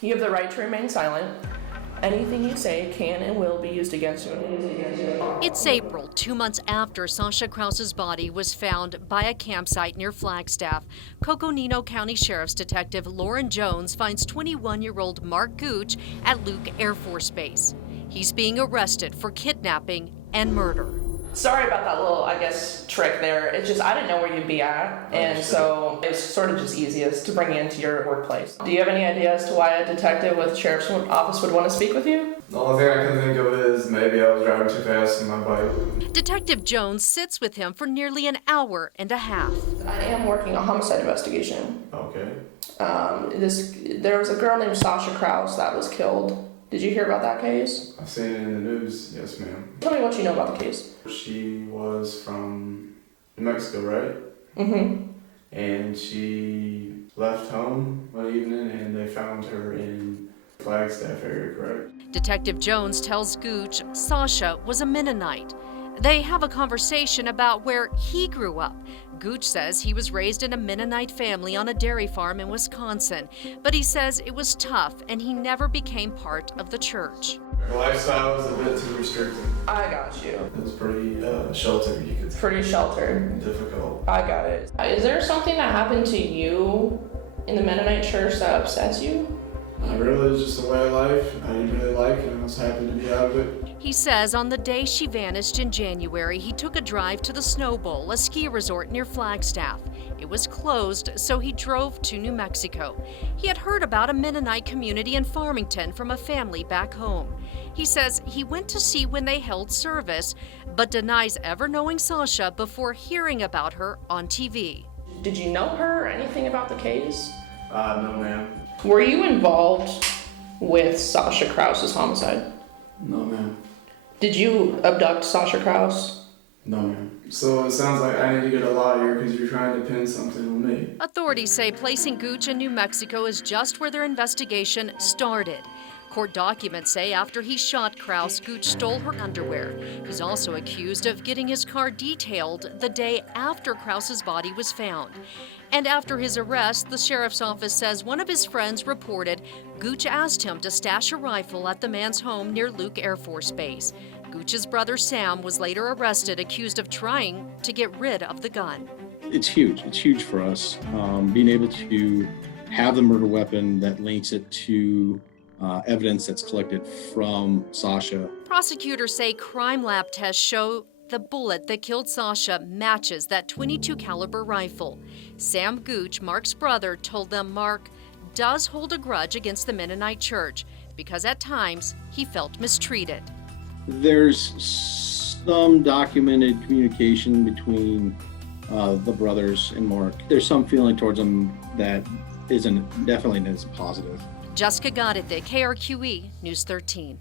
You have the right to remain silent. Anything you say can and will be used against you. It's April, 2 months after Sasha Krause's body was found by a campsite near Flagstaff. Coconino County Sheriff's Detective Lauren Jones finds 21-year-old Mark Gooch at Luke Air Force Base. He's being arrested for kidnapping and murder. Sorry about that little, trick there. It's just I didn't know where you'd be at, and so it was sort of just easiest to bring you into your workplace. Do you have any idea as to why a detective with sheriff's office would want to speak with you? The only thing I can think of is maybe I was driving too fast in my bike. Detective Jones sits with him for nearly an hour and a half. I am working a homicide investigation. Okay. There was a girl named Sasha Krause that was killed. Did you hear about that case? I've seen it in the news, yes ma'am. Tell me what you know about the case. She was from New Mexico, right? Mm-hmm. And she left home one evening and they found her in Flagstaff area, correct? Detective Jones tells Gooch Sasha was a Mennonite. They have a conversation about where he grew up. Gooch says he was raised in a Mennonite family on a dairy farm in Wisconsin, but he says it was tough and he never became part of the church. Her lifestyle was a bit too restrictive. I got you. It was pretty sheltered, you could say. Pretty sheltered. Difficult. I got it. Is there something that happened to you in the Mennonite church that upsets you? Not really, it's just a way of life. I didn't really like it and I was happy to be out of it. He says on the day she vanished in January, he took a drive to the Snow Bowl, a ski resort near Flagstaff. It was closed, so he drove to New Mexico. He had heard about a Mennonite community in Farmington from a family back home. He says he went to see when they held service, but denies ever knowing Sasha before hearing about her on TV. Did you know her or anything about the case? No ma'am. Were you involved with Sasha Krause's homicide? No ma'am. Did you abduct Sasha Krause? No ma'am. So it sounds like I need to get a lawyer because you're trying to pin something on me. Authorities say placing Gooch in New Mexico is just where their investigation started. Court documents say after he shot Krause, Gooch stole her underwear. He's also accused of getting his car detailed the day after Krause's body was found. And after his arrest, the sheriff's office says one of his friends reported Gooch asked him to stash a rifle at the man's home near Luke Air Force Base. Gooch's brother Sam was later arrested, accused of trying to get rid of the gun. It's huge. It's huge for us. Being able to have the murder weapon that links it to evidence that's collected from Sasha. Prosecutors say crime lab tests show the bullet that killed Sasha matches that .22 caliber rifle. Sam Gooch, Mark's brother, told them Mark does hold a grudge against the Mennonite church because at times he felt mistreated. There's some documented communication between the brothers and Mark. There's some feeling towards them that definitely isn't positive. Jessica Goddard, KRQE News 13.